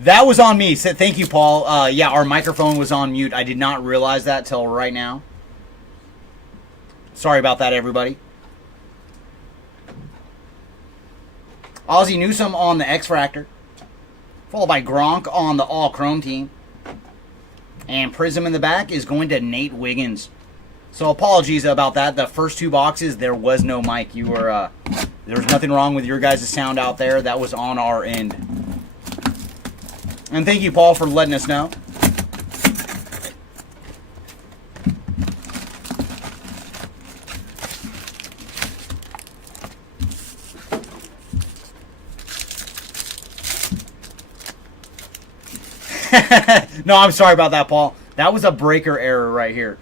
That was on me. Thank you, Paul. Yeah, our microphone was on mute. I did not realize that till right now. Sorry about that, everybody. Ozzie Newsome on the X-Fractor. Followed by Gronk on the all-chrome team. And Prism in the back is going to Nate Wiggins. So apologies about that. The first two boxes, there was no mic. You were there was nothing wrong with your guys' sound out there. That was on our end. And thank you, Paul, for letting us know. No, I'm sorry about that, Paul. That was a breaker error right here.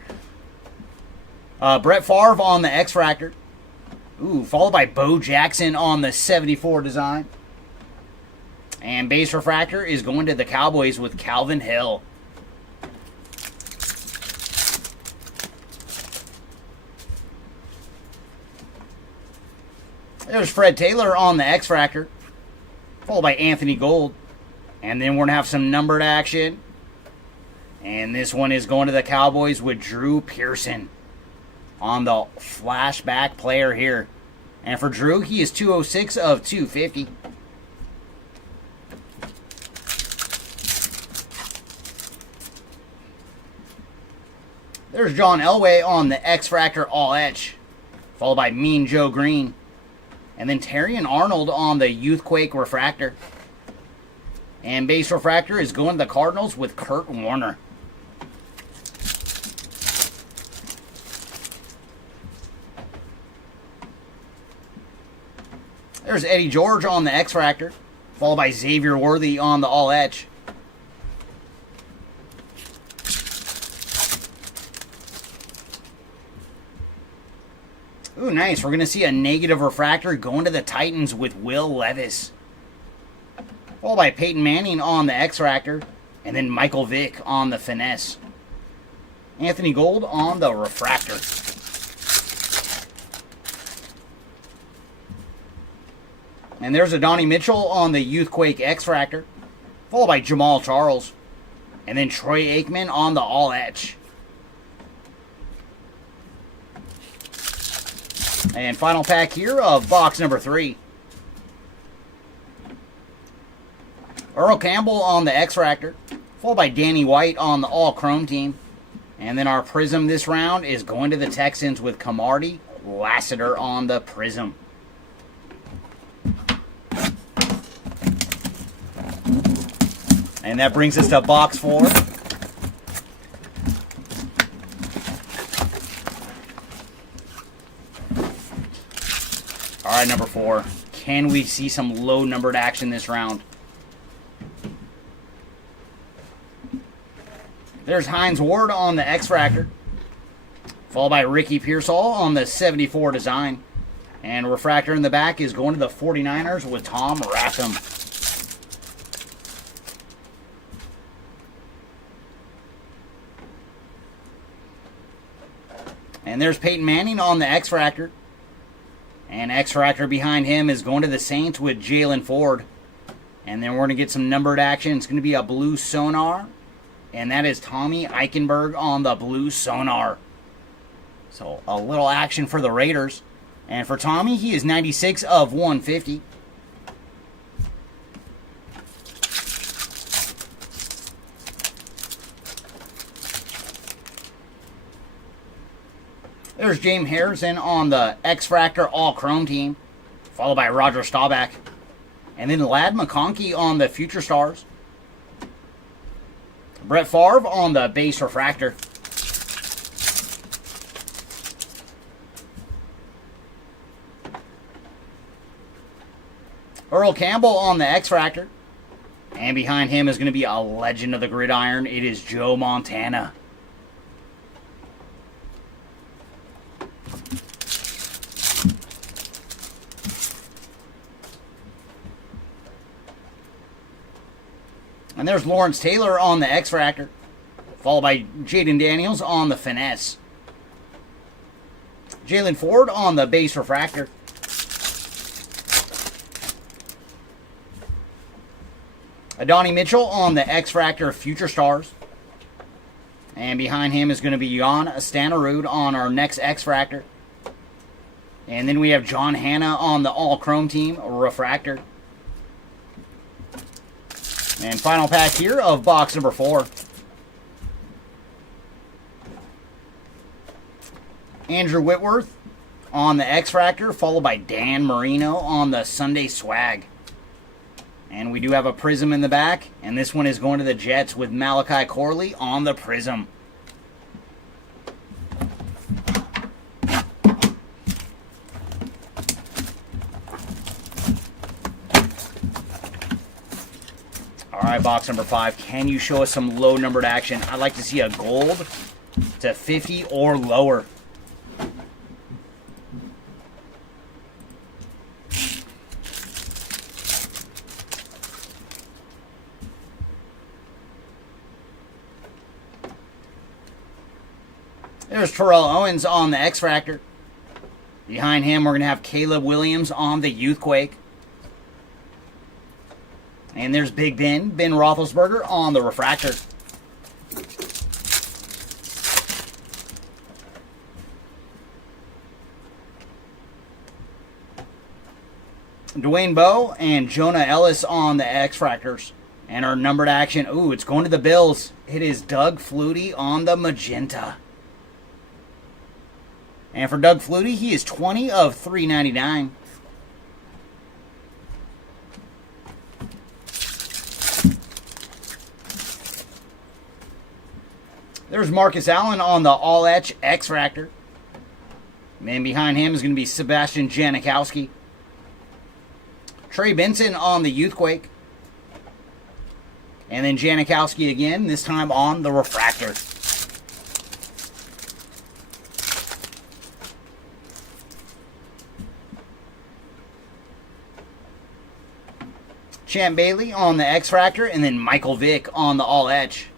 Brett Favre on the X-Fractor. Ooh, followed by Bo Jackson on the 74 design. And base refractor is going to the Cowboys with Calvin Hill. There's Fred Taylor on the X-Fractor. Followed by Anthony Gold. And then we're going to have some numbered action. And this one is going to the Cowboys with Drew Pearson on the flashback player here. And for Drew, he is 206 of 250. There's John Elway on the X-Fractor All Etch, followed by Mean Joe Green. And then Terry and Arnold on the Youthquake Refractor. And base refractor is going to the Cardinals with Kurt Warner. There's Eddie George on the X-Fractor, followed by Xavier Worthy on the All Etch. Ooh, nice. We're going to see a negative refractor going to the Titans with Will Levis. Followed by Peyton Manning on the X-Fractor, and then Michael Vick on the Finesse. Anthony Gold on the Refractor. And there's a Donnie Mitchell on the Youthquake X-Fractor, followed by Jamal Charles. And then Troy Aikman on the All Etch. And final pack here of box number 3. Earl Campbell on the X-Fractor, followed by Danny White on the all-chrome team. And then our Prism this round is going to the Texans with Camardi Lassiter on the Prism. And that brings us to box 4. All right, number 4. Can we see some low-numbered action this round? There's Hines Ward on the X-Fractor, followed by Ricky Pearsall on the 74 design. And refractor in the back is going to the 49ers with Tom Ratham. And there's Peyton Manning on the X-Fractor. And X-Fractor behind him is going to the Saints with Jalen Ford. And then we're going to get some numbered action. It's going to be a blue sonar. And that is Tommy Eichenberg on the blue sonar. So a little action for the Raiders. And for Tommy, he is 96 of 150. There's James Harrison on the X-Fractor all-chrome team, followed by Roger Staubach. And then Ladd McConkey on the Future Stars. Brett Favre on the base refractor. Earl Campbell on the X-Fractor. And behind him is going to be a legend of the gridiron. It is Joe Montana. And there's Lawrence Taylor on the X-Fractor, followed by Jaden Daniels on the Finesse. Jalen Ford on the base refractor. Adonai Mitchell on the X-Fractor Future Stars. And behind him is going to be Jan Stannerud on our next X-Fractor. And then we have John Hanna on the All Chrome Team Refractor. And final pack here of box number 4. Andrew Whitworth on the X-Fractor, followed by Dan Marino on the Sunday Swag. And we do have a Prism in the back, and this one is going to the Jets with Malachi Corley on the Prism. Alright, box number 5. Can you show us some low-numbered action? I'd like to see a gold to 50 or lower. There's Terrell Owens on the X-Fractor. Behind him, we're going to have Caleb Williams on the Youthquake. And there's Big Ben Roethlisberger on the Refractor. Dwayne Bowe and Jonah Ellis on the X-Fractors. And our numbered action, ooh, it's going to the Bills. It is Doug Flutie on the Magenta. And for Doug Flutie, he is 20 of 399. There's Marcus Allen on the All-Etch X-Fractor. And behind him is going to be Sebastian Janikowski. Trey Benson on the Youthquake. And then Janikowski again, this time on the Refractor. Champ Bailey on the X-Fractor, and then Michael Vick on the All-Etch.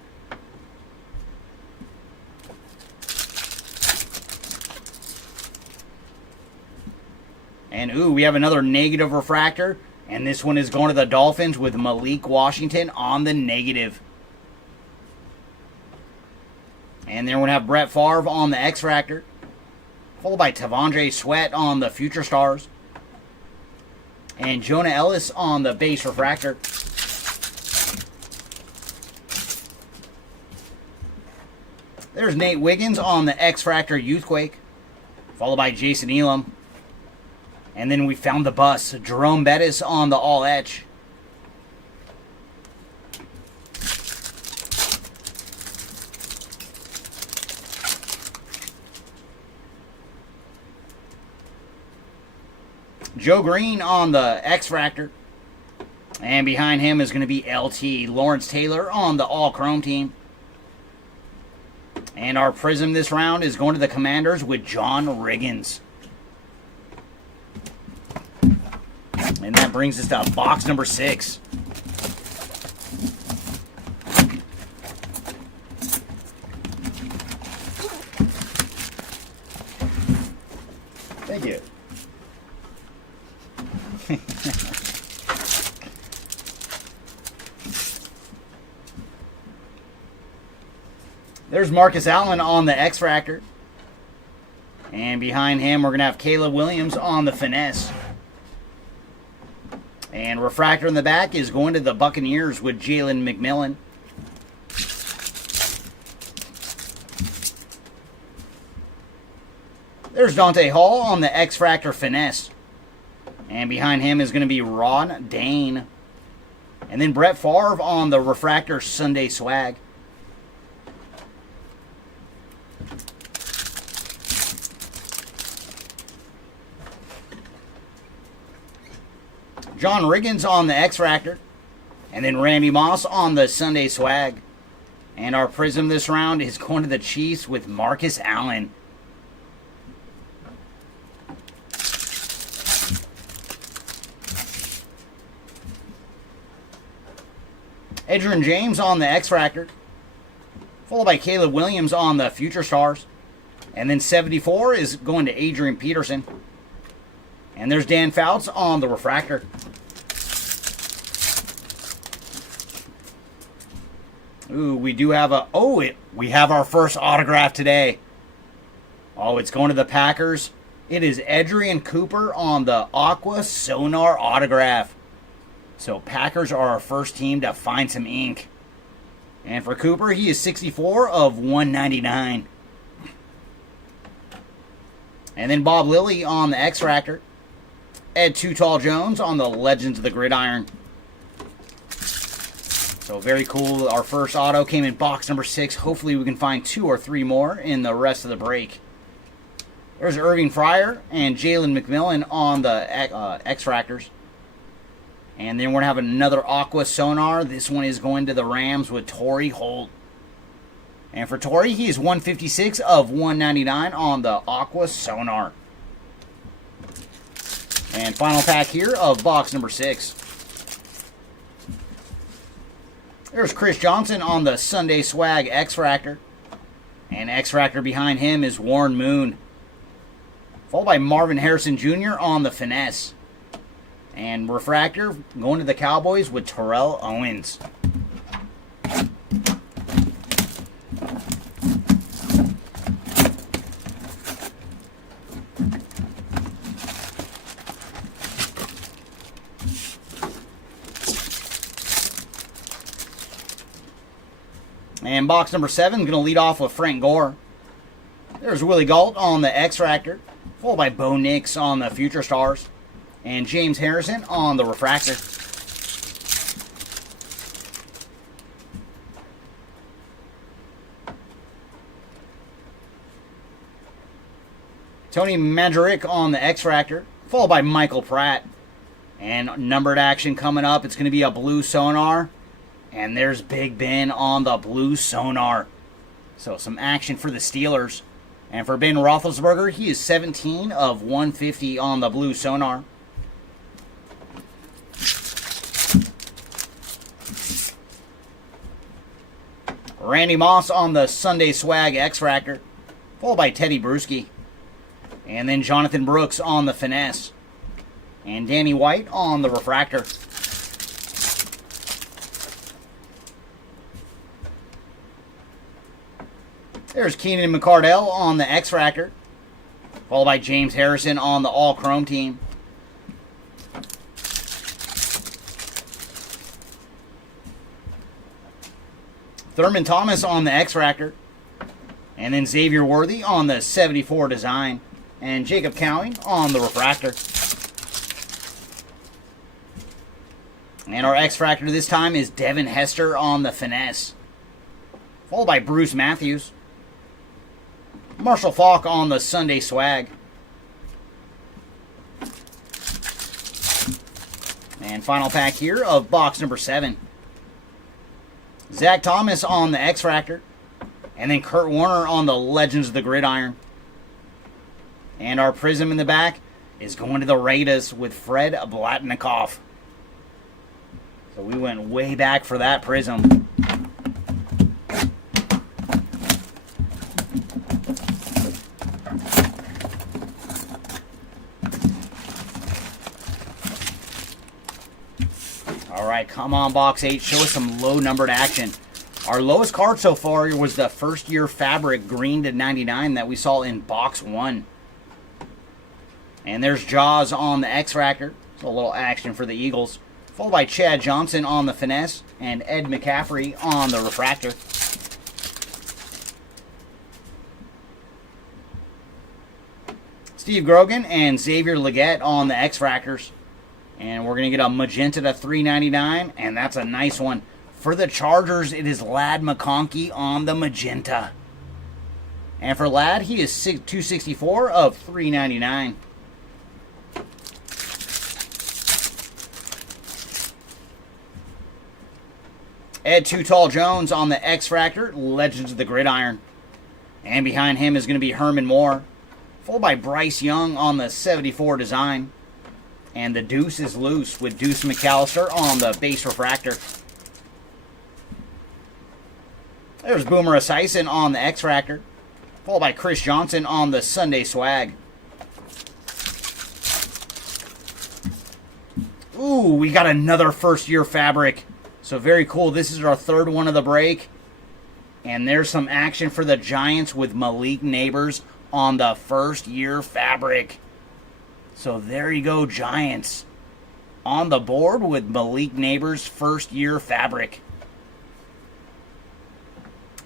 And ooh, we have another negative refractor, and this one is going to the Dolphins with Malik Washington on the negative. And then we're going to have Brett Favre on the X-Fractor, followed by Tavondre Sweat on the Future Stars. And Jonah Ellis on the base refractor. There's Nate Wiggins on the X-Fractor Youthquake, followed by Jason Elam. And then we found the bus, Jerome Bettis on the All-Etch. Joe Green on the X-Fractor. And behind him is going to be LT Lawrence Taylor on the All-Chrome Team. And our Prism this round is going to the Commanders with John Riggins. And that brings us to box number 6. Thank you. There's Marcus Allen on the X-Fractor. And behind him, we're going to have Caleb Williams on the Finesse. And refractor in the back is going to the Buccaneers with Jalen McMillan. There's Dante Hall on the X-Fractor Finesse. And behind him is going to be Ron Dane. And then Brett Favre on the Refractor Sunday Swag. John Riggins on the X-Fractor. And then Randy Moss on the Sunday Swag. And our Prism this round is going to the Chiefs with Marcus Allen. Edgerrin James on the X-Fractor. Followed by Caleb Williams on the Future Stars. And then 74 is going to Adrian Peterson. And there's Dan Fouts on the Refractor. Ooh, we do have a... Oh, we have our first autograph today. Oh, it's going to the Packers. It is Adrian Cooper on the Aqua Sonar autograph. So Packers are our first team to find some ink. And for Cooper, he is 64 of 199. And then Bob Lilly on the X-Fractor. Ed Too Tall Jones on the Legends of the Gridiron. So very cool. Our first auto came in box number 6. Hopefully we can find 2 or 3 more in the rest of the break. There's Irving Fryer and Jalen McMillan on the X-Fractors. And then we're going to have another Aqua Sonar. This one is going to the Rams with Torrey Holt. And for Torrey, he is 156 of 199 on the Aqua Sonar. And final pack here of box number 6. There's Chris Johnson on the Sunday Swag X-Fractor. And X-Fractor behind him is Warren Moon. Followed by Marvin Harrison Jr. on the Finesse. And Refractor going to the Cowboys with Terrell Owens. And box number 7 is going to lead off with Frank Gore. There's Willie Gault on the X-Fractor. Followed by Bo Nix on the Future Stars. And James Harrison on the Refractor. Tony Majerick on the X-Fractor. Followed by Michael Pratt. And numbered action coming up. It's going to be a blue Sonar. And there's Big Ben on the blue Sonar. So some action for the Steelers. And for Ben Roethlisberger, he is 17 of 150 on the blue Sonar. Randy Moss on the Sunday Swag X-Fractor, followed by Teddy Bruschi. And then Jonathan Brooks on the Finesse. And Danny White on the Refractor. There's Keenan McCardell on the X-Fractor, followed by James Harrison on the All-Chrome team. Thurman Thomas on the X-Fractor. And then Xavier Worthy on the 74 design. And Jacob Cowing on the Refractor. And our X-Fractor this time is Devin Hester on the Finesse. Followed by Bruce Matthews. Marshall Faulk on the Sunday Swag. And final pack here of box number 7. Zach Thomas on the X-Fractor. And then Kurt Warner on the Legends of the Gridiron. And our Prism in the back is going to the Raiders with Fred Blatnikoff. So we went way back for that Prism. Alright, come on, box 8. Show us some low numbered action. Our lowest card so far was the first year fabric green to 99 that we saw in box 1. And there's Jaws on the X-Fractor. A little action for the Eagles. Followed by Chad Johnson on the Finesse. And Ed McCaffrey on the Refractor. Steve Grogan and Xavier Legette on the X-Fractors. And we're going to get a magenta to 399. And that's a nice one. For the Chargers, it is Ladd McConkey on the magenta. And for Ladd, he is 264 of 399. Ed Too Tall Jones on the X-Fractor, Legends of the Gridiron. And behind him is going to be Herman Moore. Followed by Bryce Young on the 74 design. And the Deuce is loose with Deuce McAllister on the base Refractor. There's Boomer Esiason on the X-Fractor. Followed by Chris Johnson on the Sunday Swag. Ooh, we got another first year fabric. So very cool. This is our third one of the break. And there's some action for the Giants with Malik Neighbors on the first-year fabric. So there you go, Giants. On the board with Malik Neighbors' first-year fabric.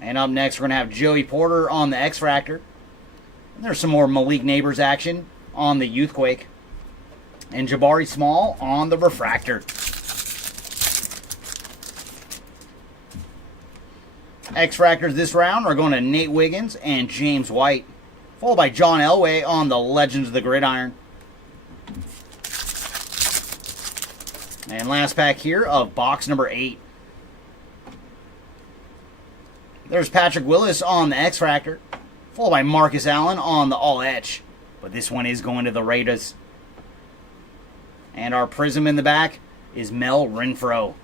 And up next, we're going to have Joey Porter on the X-Fractor. There's some more Malik Neighbors action on the Youthquake. And Jabari Small on the Refractor. X-Fractors this round are going to Nate Wiggins and James White, followed by John Elway on the Legends of the Gridiron. And last pack here of box number 8. There's Patrick Willis on the X-Fractor, followed by Marcus Allen on the All-Etch. But this one is going to the Raiders. And our Prism in the back is Mel Renfro.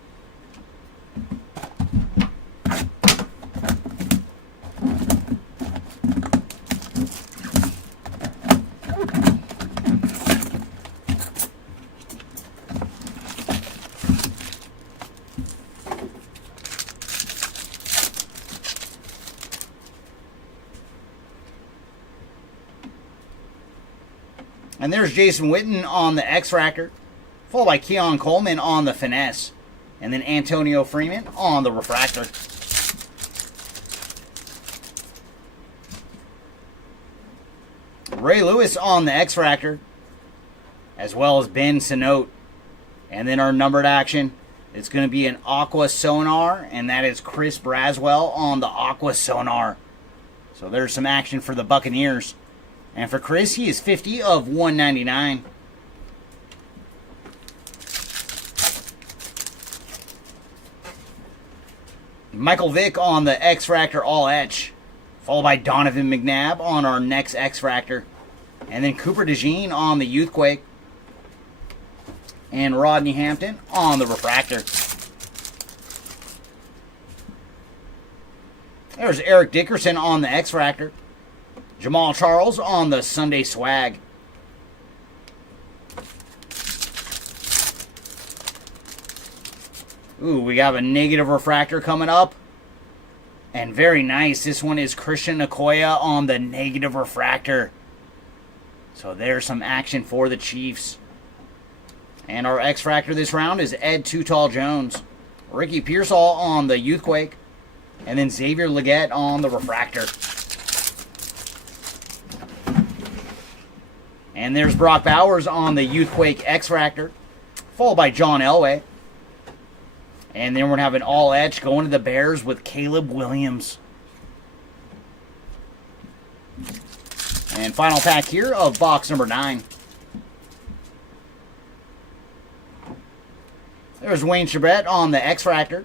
And there's Jason Witten on the X-Fractor, followed by Keon Coleman on the Finesse, and then Antonio Freeman on the Refractor. Ray Lewis on the X-Fractor, as well as Ben Sinote. And then our numbered action, it's going to be an Aqua Sonar, and that is Chris Braswell on the Aqua Sonar. So there's some action for the Buccaneers. And for Chris, he is 50 of 199. Michael Vick on the X-Fractor All-Etch, followed by Donovan McNabb on our next X-Fractor. And then Cooper DeJean on the Youthquake. And Rodney Hampton on the Refractor. There's Eric Dickerson on the X-Fractor. Jamal Charles on the Sunday Swag. Ooh, we got a negative refractor coming up. And very nice. This one is Christian Okoye on the negative refractor. So there's some action for the Chiefs. And our X-Fractor this round is Ed Too Tall Jones. Ricky Pearsall on the Youthquake. And then Xavier Legette on the Refractor. And there's Brock Bowers on the Youthquake X-Fractor, followed by John Elway. And then we're going to have an All-Etch going to the Bears with Caleb Williams. And final pack here of box number 9. There's Wayne Charbet on the X-Fractor,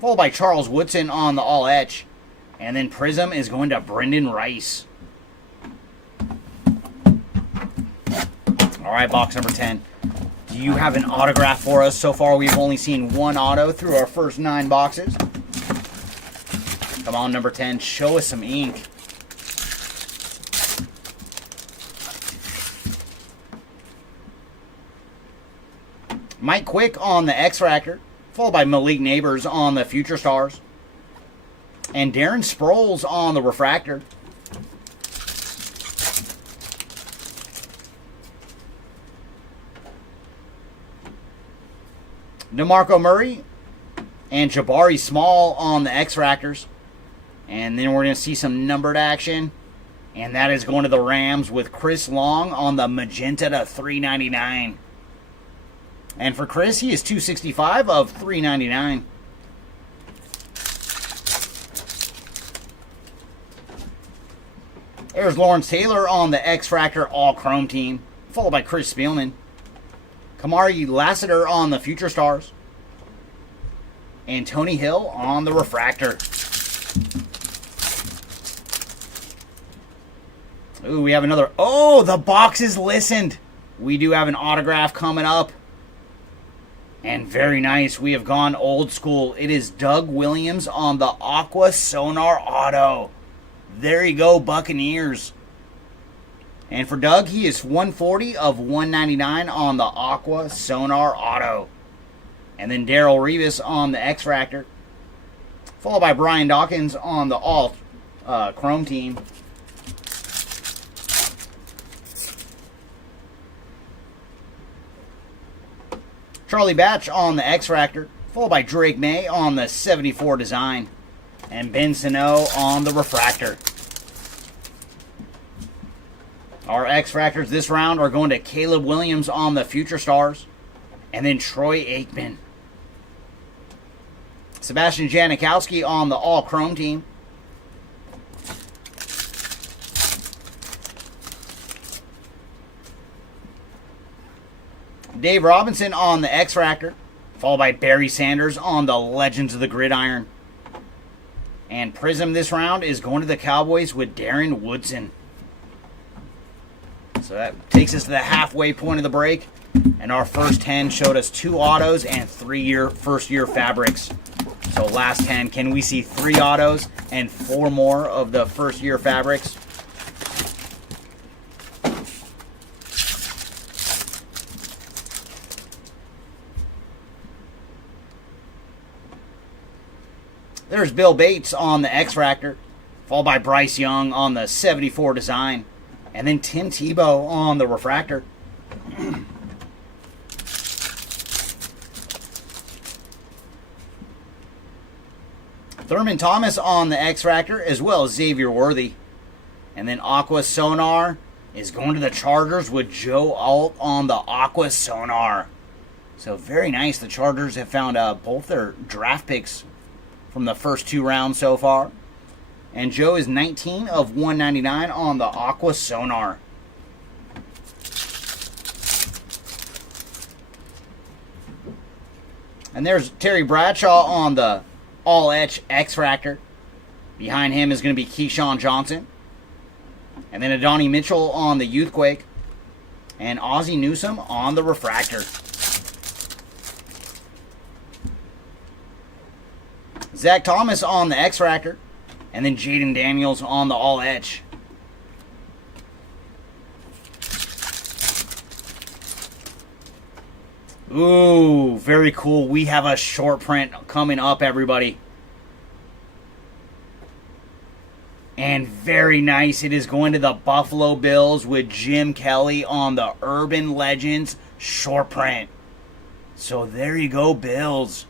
followed by Charles Woodson on the All-Etch. And then Prism is going to Brendan Rice. All right, box number 10. Do you have an autograph for us? So far, we've only seen one auto through our first 9 boxes. Come on, number 10. Show us some ink. Mike Quick on the X-Fractor, followed by Malik Neighbors on the Future Stars. And Darren Sproles on the Refractor. DeMarco Murray and Jabari Small on the X-Fractors. And then we're going to see some numbered action. And that is going to the Rams with Chris Long on the Magenta to 399. And for Chris, he is 265 of 399. There's Lawrence Taylor on the X-Fractor All-Chrome team, followed by Chris Spielman. Kamari Lassiter on the Future Stars. And Tony Hill on the Refractor. Ooh, we have another. Oh, the box is listened. We do have an autograph coming up. And very nice. We have gone old school. It is Doug Williams on the Aqua Sonar Auto. There you go, Buccaneers. And for Doug, he is 140 of 199 on the Aqua Sonar Auto. And then Darrell Revis on the X-Fractor, followed by Brian Dawkins on the all chrome team. Charlie Batch on the X-Fractor, followed by Drake May on the 74 design, and Ben Sano on the refractor. Our X-Fractors this round are going to Caleb Williams on the Future Stars, and then Troy Aikman. Sebastian Janikowski on the all chrome team. Dave Robinson on the X-Fractor, followed by Barry Sanders on the Legends of the Gridiron. And Prism this round is going to the Cowboys with Darren Woodson. So that takes us to the halfway point of the break. And our first 10 showed us 2 autos and 3 first-year fabrics. So last 10, can we see 3 autos and 4 more of the first-year fabrics? There's Bill Bates on the X-Fractor, followed by Bryce Young on the 74 design, and then Tim Tebow on the refractor. Thurman Thomas on the X-Fractor, as well as Xavier Worthy. And then Aqua Sonar is going to the Chargers with Joe Alt on the Aqua Sonar. So very nice. The Chargers have found both their draft picks from the first 2 rounds so far. And Joe is 19 of 199 on the Aqua Sonar. And there's Terry Bradshaw on the All Etch X-Fractor. Behind him is going to be Keyshawn Johnson. And then Adonai Mitchell on the Youthquake. And Ozzie Newsome on the refractor. Zach Thomas on the X-Fractor. And then Jaden Daniels on the All Etch. Ooh, very cool. We have a short print coming up, everybody. And very nice. It is going to the Buffalo Bills with Jim Kelly on the Urban Legends short print. So there you go, Bills.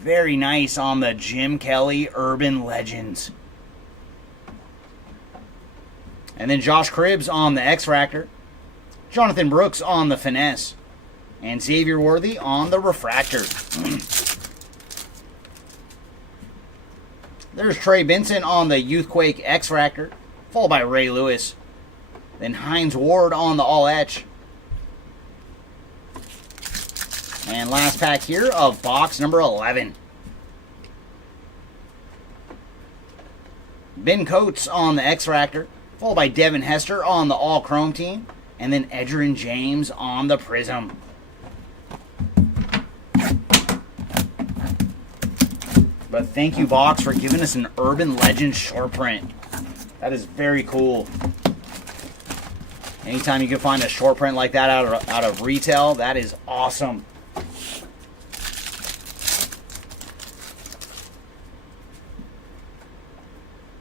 Very nice on the Jim Kelly Urban Legends. And then Josh Cribbs on the X-Fractor. Jonathan Brooks on the Finesse. And Xavier Worthy on the Refractor. There's Trey Benson on the Youthquake X-Fractor, followed by Ray Lewis. Then Hines Ward on the All Etch. And last pack here of box number 11. Ben Coates on the X-Fractor, followed by Devin Hester on the All Chrome team. And then Edgerrin James on the Prism. But thank you, Box, for giving us an Urban Legends short print. That is very cool. Anytime you can find a short print like that out of retail, that is awesome.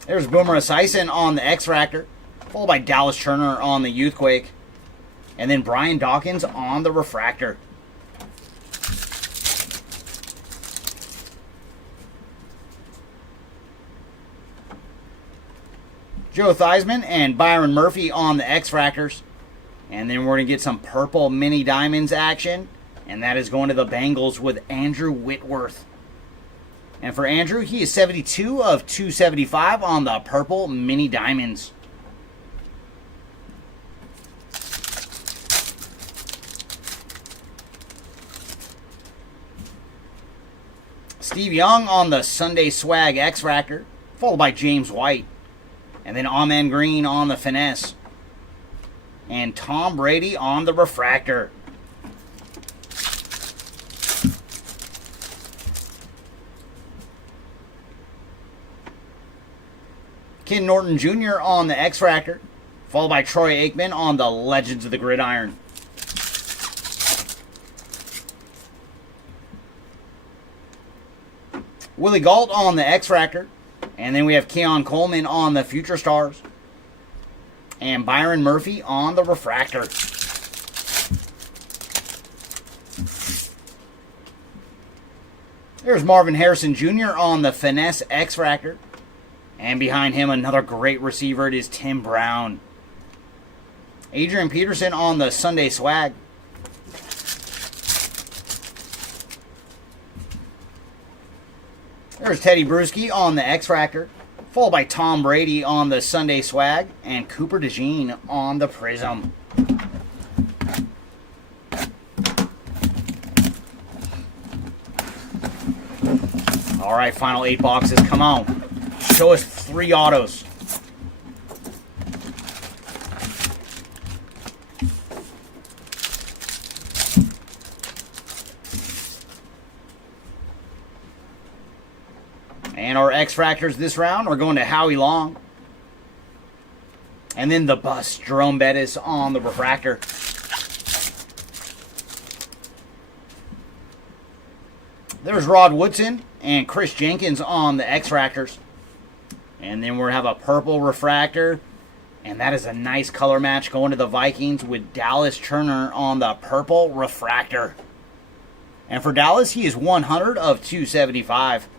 There's Boomer Esiason on the X-Fractor, followed by Dallas Turner on the Youthquake. And then Brian Dawkins on the Refractor. Joe Theismann and Byron Murphy on the X-Fractors. And then we're going to get some purple mini diamonds action. And that is going to the Bengals with Andrew Whitworth. And for Andrew, he is 72 of 275 on the purple mini diamonds. Steve Young on the Sunday Swag X-Fractor, followed by James White. And then Amen Green on the Finesse. And Tom Brady on the Refractor. Ken Norton Jr. on the X-Fractor, followed by Troy Aikman on the Legends of the Gridiron. Willie Gault on the X-Fractor. And then we have Keon Coleman on the Future Stars. And Byron Murphy on the Refractor. There's Marvin Harrison Jr. on the Finesse X-Fractor. And behind him, another great receiver. It is Tim Brown. Adrian Peterson on the Sunday Swag. There's Teddy Bruschi on the X-Fractor. Followed by Tom Brady on the Sunday Swag. And Cooper DeJean on the Prism. All right, final 8 boxes. Come on. Show us 3 autos. And our X-Fractors this round are going to Howie Long. And then the bust, Jerome Bettis on the Refractor. There's Rod Woodson and Chris Jenkins on the X-Fractors. And then we'll have a purple Refractor. And that is a nice color match going to the Vikings with Dallas Turner on the purple Refractor. And for Dallas, he is 100 of 275.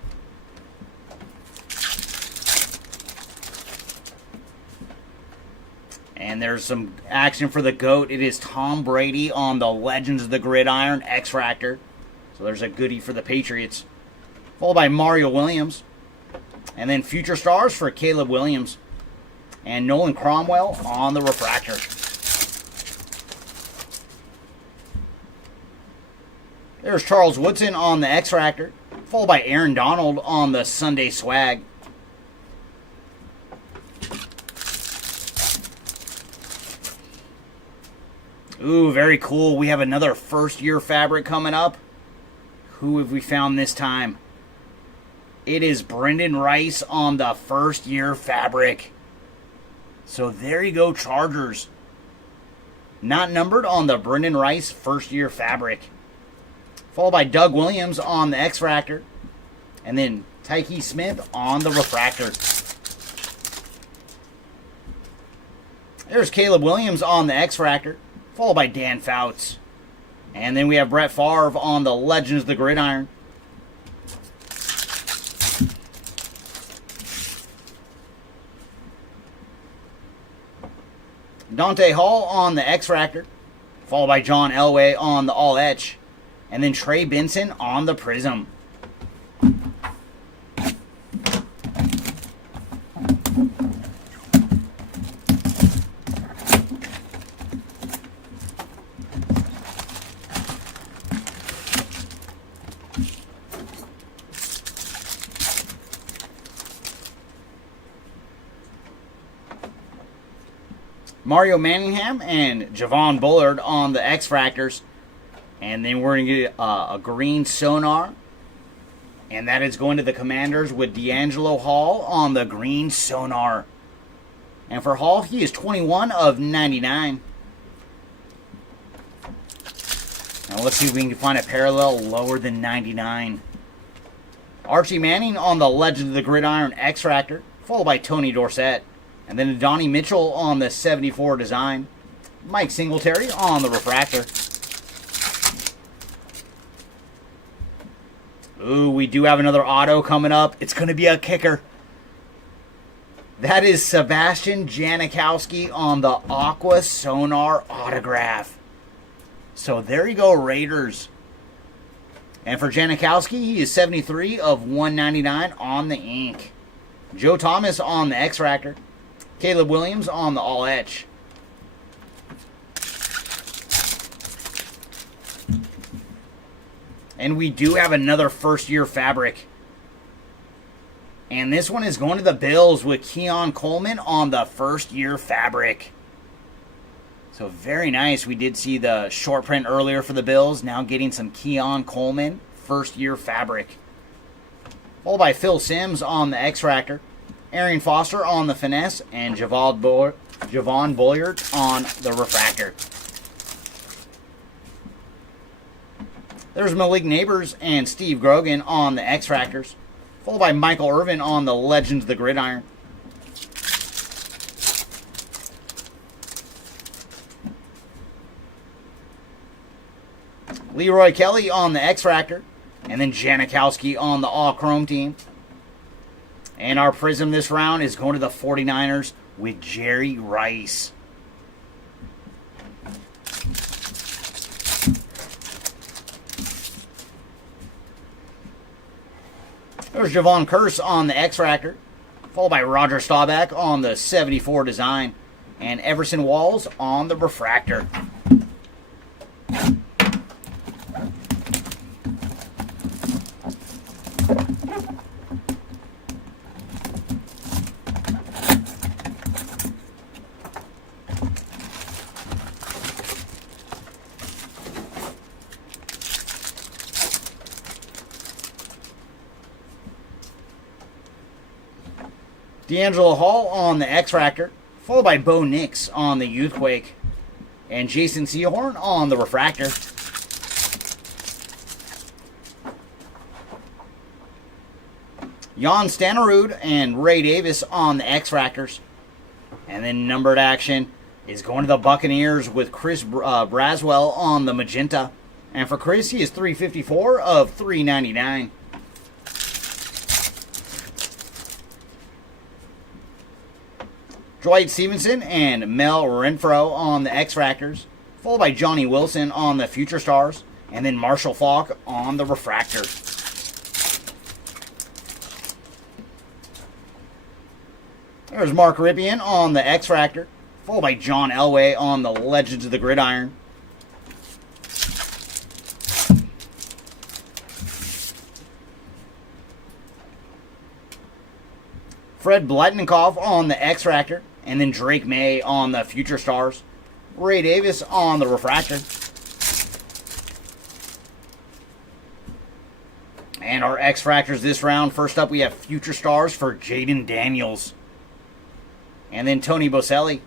And there's some action for the GOAT. It is Tom Brady on the Legends of the Gridiron X-Fractor. So there's a goodie for the Patriots. Followed by Mario Williams. And then Future Stars for Caleb Williams. And Nolan Cromwell on the Refractor. There's Charles Woodson on the X-Fractor. Followed by Aaron Donald on the Sunday Swag. Ooh, very cool. We have another first-year fabric coming up. Who have we found this time? It is Brendan Rice on the first-year fabric. So there you go, Chargers. Not numbered on the Brendan Rice first-year fabric. Followed by Doug Williams on the X-Fractor. And then Tyke Smith on the Refractor. There's Caleb Williams on the X-Fractor. Followed by Dan Fouts. And then we have Brett Favre on the Legends of the Gridiron. Dante Hall on the X-Fractor. Followed by John Elway on the All Etch. And then Trey Benson on the Prism. Mario Manningham and Javon Bullard on the X-Fractors. And then we're going to get a green Sonar. And that is going to the Commanders with D'Angelo Hall on the green Sonar. And for Hall, he is 21 of 99. Now let's see if we can find a parallel lower than 99. Archie Manning on the Legend of the Gridiron X-Fractor, followed by Tony Dorsett. And then Donnie Mitchell on the 74 design. Mike Singletary on the Refractor. Ooh, we do have another auto coming up. It's going to be a kicker. That is Sebastian Janikowski on the Aqua Sonar autograph. So there you go, Raiders. And for Janikowski, he is 73 of 199 on the ink. Joe Thomas on the X-Fractor. Caleb Williams on the All Etch. And we do have another first-year fabric. And this one is going to the Bills with Keon Coleman on the first-year fabric. So very nice. We did see the short print earlier for the Bills. Now getting some Keon Coleman first-year fabric. Followed by Phil Simms on the X-Fractor. Arian Foster on the Finesse. And Javon Boyard on the Refractor. There's Malik Neighbors and Steve Grogan on the X-Fractors. followed by Michael Irvin on the Legends of the Gridiron. Leroy Kelly on the X-Fractor, and then Janikowski on the all-chrome team. And our Prism this round is going to the 49ers with Jerry Rice. There's Javon Curse on the X-Fractor, followed by Roger Staubach on the 74 design, and Everson Walls on the Refractor. D'Angelo Hall on the X-Fractor, followed by Bo Nix on the Youthquake, and Jason Sehorn on the Refractor. Jan Stenerud and Ray Davis on the X-Fractors. And then numbered action is going to the Buccaneers with Chris Braswell on the Magenta. And for Chris, he is 354 of 399. Dwight Stevenson and Mel Renfro on the X-Fractors, followed by Johnny Wilson on the Future Stars, and then Marshall Faulk on the Refractor. There's Mark Ripien on the X-Fractor, followed by John Elway on the Legends of the Gridiron. Fred Bletnikoff on the X-Fractor, and then Drake May on the Future Stars. Ray Davis on the Refractor. And our X-Fractors this round. First up, we have Future Stars for Jaden Daniels. And then Tony Boselli.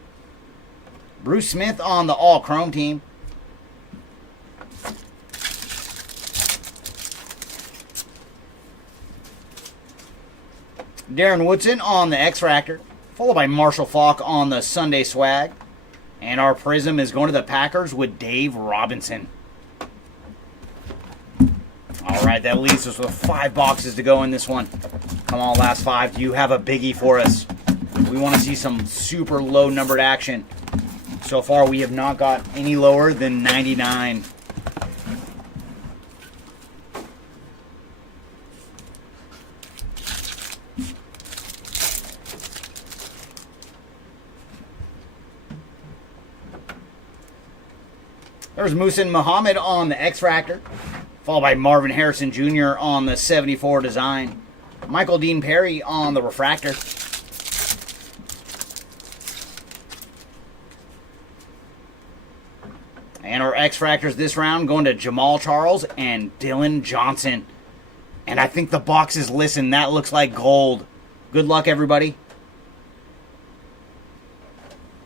Bruce Smith on the all-chrome team. Darren Woodson on the X-Fractor, followed by Marshall Faulk on the Sunday Swag. And our Prism is going to the Packers with Dave Robinson. All right, that leaves us with 5 boxes to go in this one. Come on, last 5. Do you have a biggie for us? We want to see some super low numbered action. So far, we have not got any lower than 99. There's Muhsin Muhammad on the X-Fractor, followed by Marvin Harrison Jr. on the 74 design. Michael Dean Perry on the Refractor. And our X-Fractors this round going to Jamal Charles and Dylan Johnson. And I think the boxes, listen, that looks like gold. Good luck, everybody.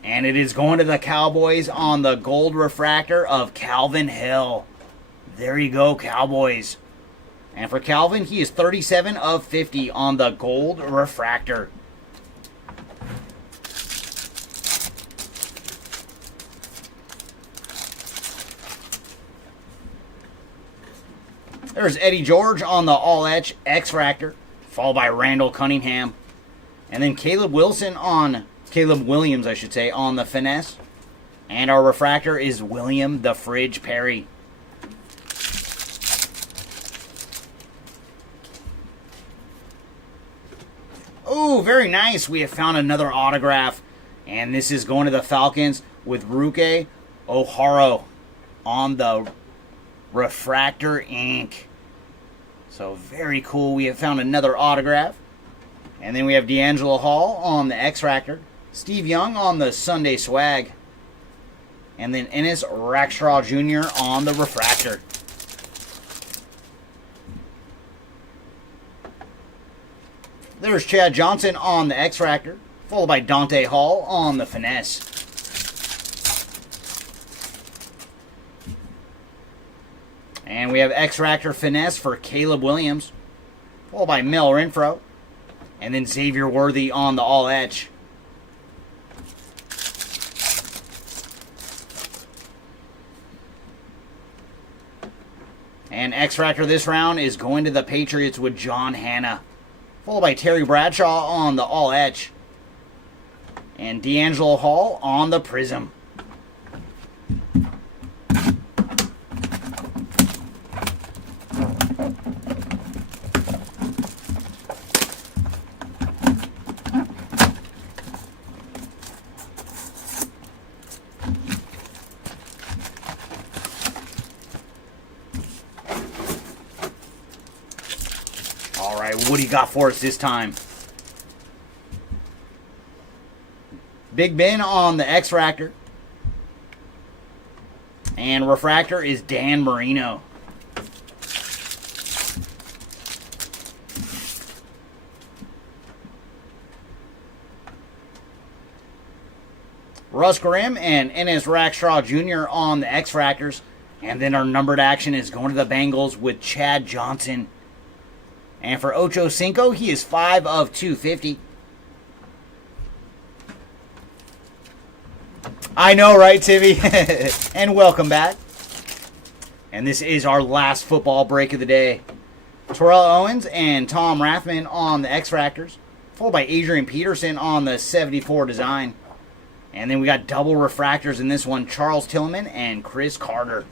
And it is going to the Cowboys on the gold refractor of Calvin Hill. There you go, Cowboys. And for Calvin, he is 37 of 50 on the gold refractor. There's Eddie George on the all-etch X-Fractor, followed by Randall Cunningham. And then Caleb Williams, I should say, on the finesse. And our refractor is William the Fridge Perry. Oh, very nice. We have found another autograph. And this is going to the Falcons with Ruke O'Hara on the refractor ink. So very cool. We have found another autograph. And then we have D'Angelo Hall on the X-Fractor. Steve Young on the Sunday Swag. And then Ennis Rackstraw Jr. on the refractor. There's Chad Johnson on the X-Fractor, followed by Dante Hall on the finesse. And we have X-Fractor finesse for Caleb Williams. followed by Mel Renfro, and then Xavier Worthy on the all etch. And X-Factor this round is going to the Patriots with John Hanna, followed by Terry Bradshaw on the all etch, and D'Angelo Hall on the Prism. All right, what do you got for us this time? Big Ben on the X-Fractor. And refractor is Dan Marino. Russ Grimm and Ennis Rackstraw Jr. on the X-Fractors. And then our numbered action is going to the Bengals with Chad Johnson. And for Ocho Cinco, he is 5 of 250. I know, right, Timmy? And welcome back. And this is our last football break of the day. Terrell Owens and Tom Rathman on the X-Fractors, followed by Adrian Peterson on the 74 design. And then we got double refractors in this one, Charles Tillman and Chris Carter.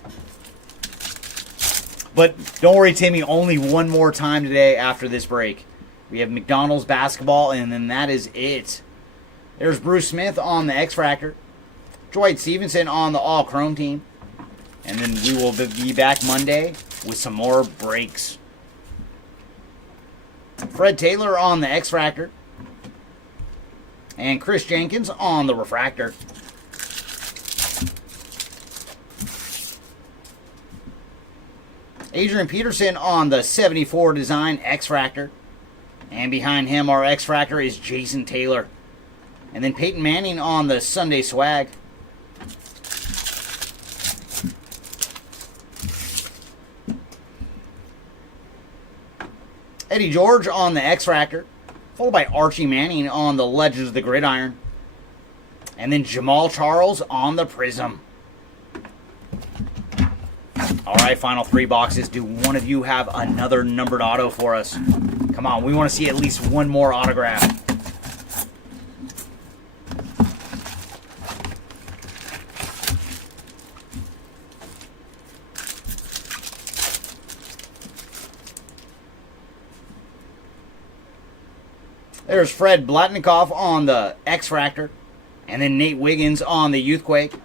But don't worry, Timmy, only one more time today after this break. We have McDonald's basketball, and then that is it. There's Bruce Smith on the X-Fractor, Dwight Stevenson on the all-chrome team, and then we will be back Monday with some more breaks. Fred Taylor on the X-Fractor, and Chris Jenkins on the refractor. Adrian Peterson on the 74 design X-Fractor. And behind him, our X-Fractor is Jason Taylor. And then Peyton Manning on the Sunday Swag. Eddie George on the X-Fractor, followed by Archie Manning on the Legends of the Gridiron. And then Jamal Charles on the Prism. All right, final 3 boxes. Do one of you have another numbered auto for us? Come on, we want to see at least one more autograph. There's Fred Blatnikoff on the X-Fractor, and then Nate Wiggins on the Youthquake,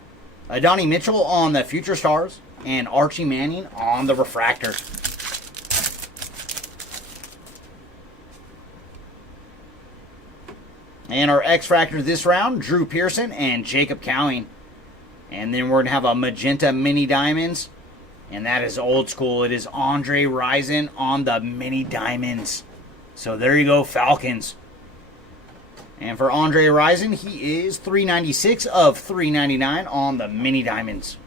Adonai Mitchell on the Future Stars, and Archie Manning on the refractor. And our X-Fractors this round, Drew Pearson and Jacob Cowing. And then we're going to have a Magenta Mini Diamonds. And that is old school. It is Andre Rison on the Mini Diamonds. So there you go, Falcons. And for Andre Rison, he is 396 of 399 on the Mini Diamonds.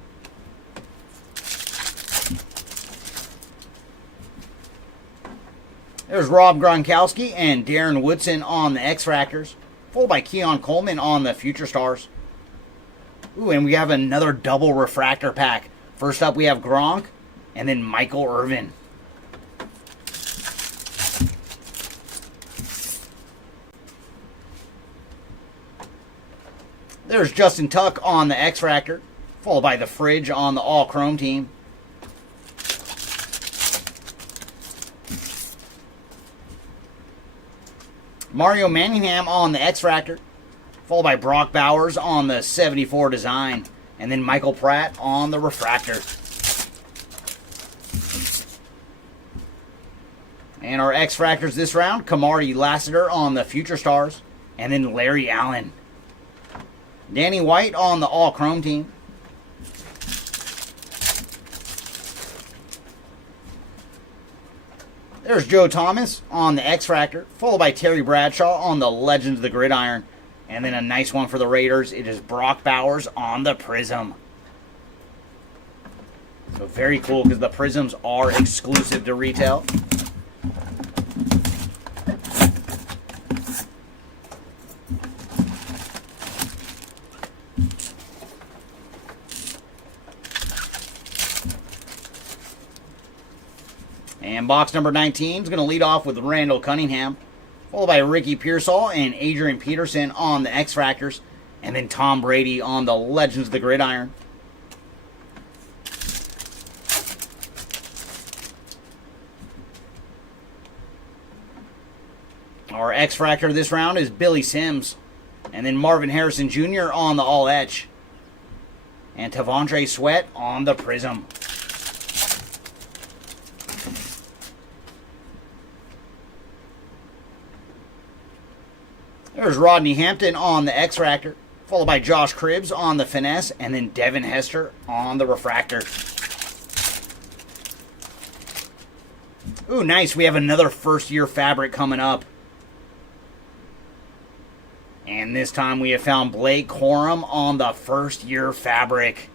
There's Rob Gronkowski and Darren Woodson on the X-Fractors, followed by Keon Coleman on the Future Stars. Ooh, and we have another double refractor pack. First up, we have Gronk, and then Michael Irvin. There's Justin Tuck on the X-Fractor, followed by the Fridge on the all-chrome team. Mario Manningham on the X-Fractor, followed by Brock Bowers on the 74 design, and then Michael Pratt on the refractor. And our X-Fractors this round, Kamari Lassiter on the Future Stars, and then Larry Allen. Danny White on the all-chrome team. There's Joe Thomas on the X-Fractor, followed by Terry Bradshaw on the Legends of the Gridiron. And then a nice one for the Raiders. It is Brock Bowers on the Prism. So very cool because the Prisms are exclusive to retail. box number 19 is going to lead off with Randall Cunningham, followed by Ricky Pearsall and Adrian Peterson on the X-Fractors, and then Tom Brady on the Legends of the Gridiron. Our X-Fractor this round is Billy Sims, and then Marvin Harrison Jr. on the All Etch, and Tavondre Sweat on the Prism. There's Rodney Hampton on the X-Fractor, followed by Josh Cribbs on the Finesse, and then Devin Hester on the Refractor. Ooh, nice. We have another first-year fabric coming up. And this time we have found Blake Corum on the first-year fabric.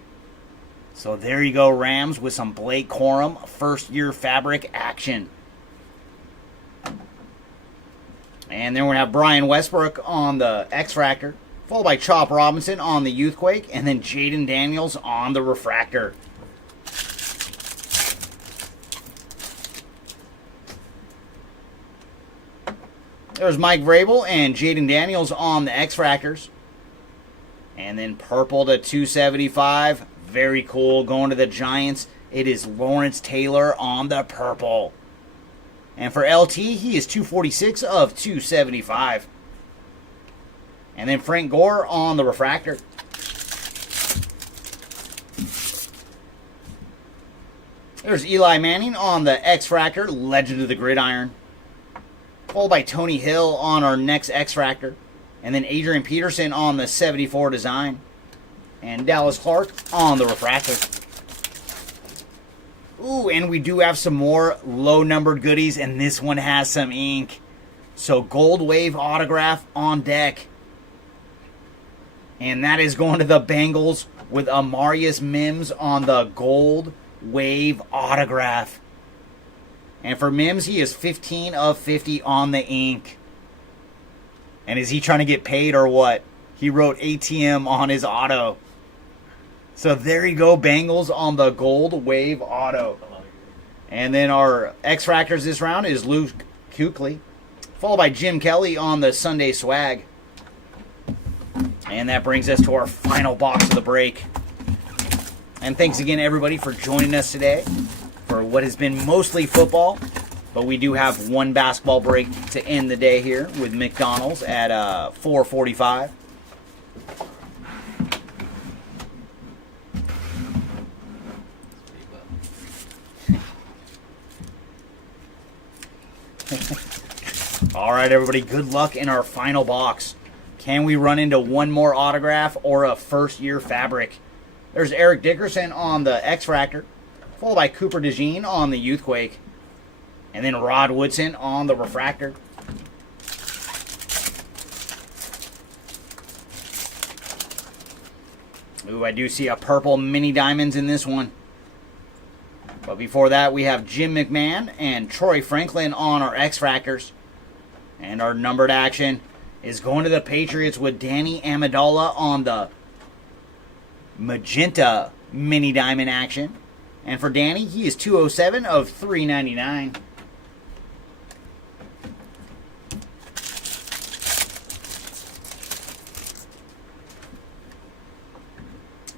So there you go, Rams, with some Blake Corum first-year fabric action. And then we're going to have Brian Westbrook on the X-Fractor, followed by Chop Robinson on the Youthquake, and then Jaden Daniels on the Refractor. There's Mike Vrabel and Jaden Daniels on the X-Fractors. And then purple to 275. Very cool. Going to the Giants, it is Lawrence Taylor on the purple. And for LT, he is 246 of 275. And then Frank Gore on the Refractor. There's Eli Manning on the X-Fractor, Legend of the Gridiron. Followed by Tony Hill on our next X-Fractor. And then Adrian Peterson on the 74 design. And Dallas Clark on the Refractor. Ooh, and we do have some more low-numbered goodies, and this one has some ink. So Gold Wave autograph on deck. And that is going to the Bengals with Amarius Mims on the Gold Wave autograph. And for Mims, he is 15 of 50 on the ink. And is he trying to get paid or what? He wrote ATM on his auto. So there you go, Bengals on the Gold Wave auto. And then our X-Fractors this round is Luke Kuechly, followed by Jim Kelly on the Sunday Swag. And that brings us to our final box of the break. And thanks again, everybody, for joining us today for what has been mostly football. But we do have one basketball break to end the day here with McDonald's at 4:45. All right, everybody, good luck in our final box. Can we run into one more autograph or a first-year fabric? There's Eric Dickerson on the X-Fractor, followed by Cooper DeJean on the Youthquake, and then Rod Woodson on the Refractor. Ooh, I do see a purple mini diamonds in this one. But before that, we have Jim McMahon and Troy Franklin on our X-Fractors. And our numbered action is going to the Patriots with Danny Amendola on the magenta mini diamond action. And for Danny, he is 207 of 399.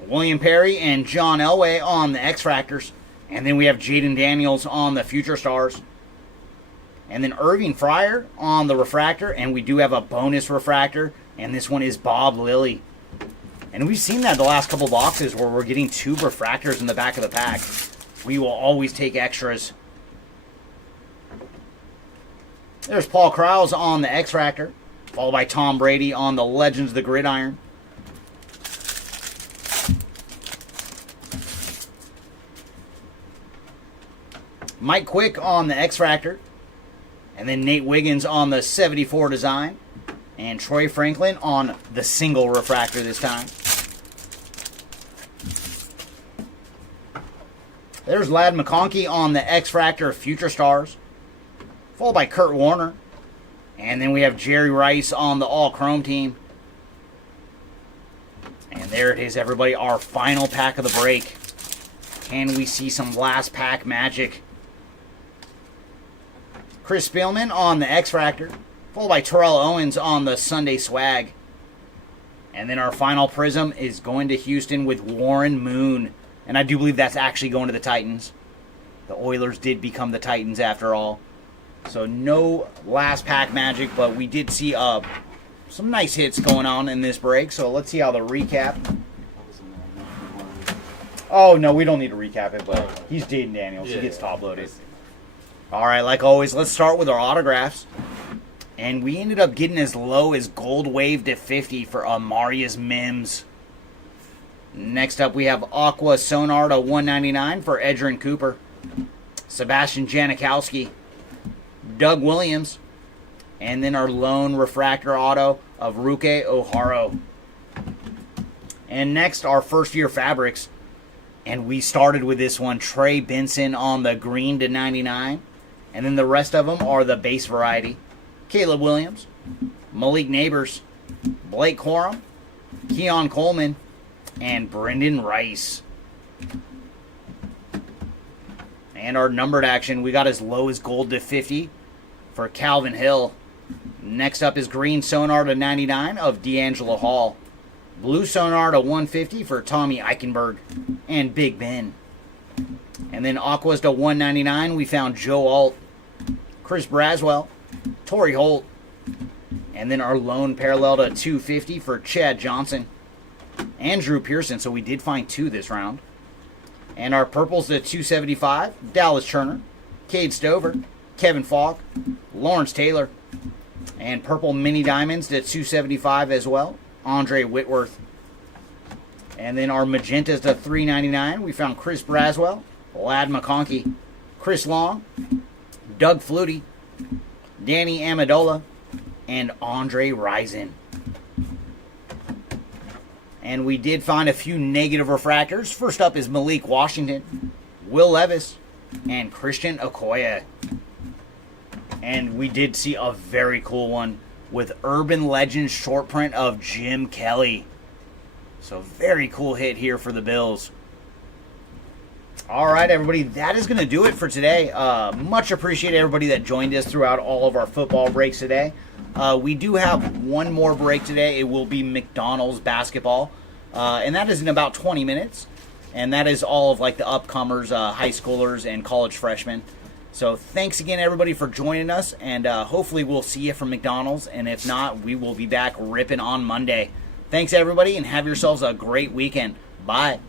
William Perry and John Elway on the X-Fractors. And then we have Jaden Daniels on the Future Stars. And then Irving Fryer on the Refractor. And we do have a bonus Refractor. And this one is Bob Lilly. And we've seen that the last couple boxes where we're getting 2 Refractors in the back of the pack. We will always take extras. There's Paul Krause on the X-Fractor, followed by Tom Brady on the Legends of the Gridiron. Mike Quick on the X-Fractor. And then Nate Wiggins on the 74 design. And Troy Franklin on the single Refractor this time. There's Ladd McConkey on the X-Fractor Future Stars, followed by Kurt Warner. And then we have Jerry Rice on the All-Chrome team. And there it is, everybody, our final pack of the break. Can we see some last pack magic? Chris Spielman on the X-Fractor, followed by Terrell Owens on the Sunday Swag. And then our final prism is going to Houston with Warren Moon. And I do believe that's actually going to the Titans. The Oilers did become the Titans after all. So no last pack magic, but we did see some nice hits going on in this break. So let's see how the recap. Oh, no, we don't need to recap it, but he's Jaden Daniels. He gets top loaded. All right, like always, let's start with our autographs. And we ended up getting as low as gold wave to 50 for Amarius Mims. Next up, we have Aqua Sonar to 199 for Edrin Cooper. Sebastian Janikowski. Doug Williams. And then our lone refractor auto of Ruke Oharo. And next, our first-year fabrics. And we started with this one, Trey Benson on the green to 99. And then the rest of them are the base variety. Caleb Williams, Malik Neighbors, Blake Corum, Keon Coleman, and Brendan Rice. And our numbered action, we got as low as gold to 50 for Calvin Hill. Next up is green sonar to 99 of D'Angelo Hall. Blue sonar to 150 for Tommy Eichenberg and Big Ben. And then aquas to 199, we found Joe Alt, Chris Braswell, Torrey Holt, and then our lone parallel to 250 for Chad Johnson and Drew Pearson, so we did find two this round. And our purples to 275, Dallas Turner, Cade Stover, Kevin Falk, Lawrence Taylor, and purple mini diamonds to 275 as well, Andre Whitworth. And then our magentas to 399, we found Chris Braswell, Lad McConkey, Chris Long, Doug Flutie, Danny Amendola, and Andre Rison. And we did find a few negative refractors. First up is Malik Washington, Will Levis, and Christian Okoye. And we did see a very cool one with Urban Legends short print of Jim Kelly. So very cool hit here for the Bills. All right, everybody, that is going to do it for today. Much appreciate everybody that joined us throughout all of our football breaks today. We do have one more break today. It will be McDonald's basketball, and that is in about 20 minutes. And that is all of like the upcomers, high schoolers, and college freshmen. So thanks again, everybody, for joining us, and hopefully we'll see you from McDonald's. And if not, we will be back ripping on Monday. Thanks, everybody, and have yourselves a great weekend. Bye.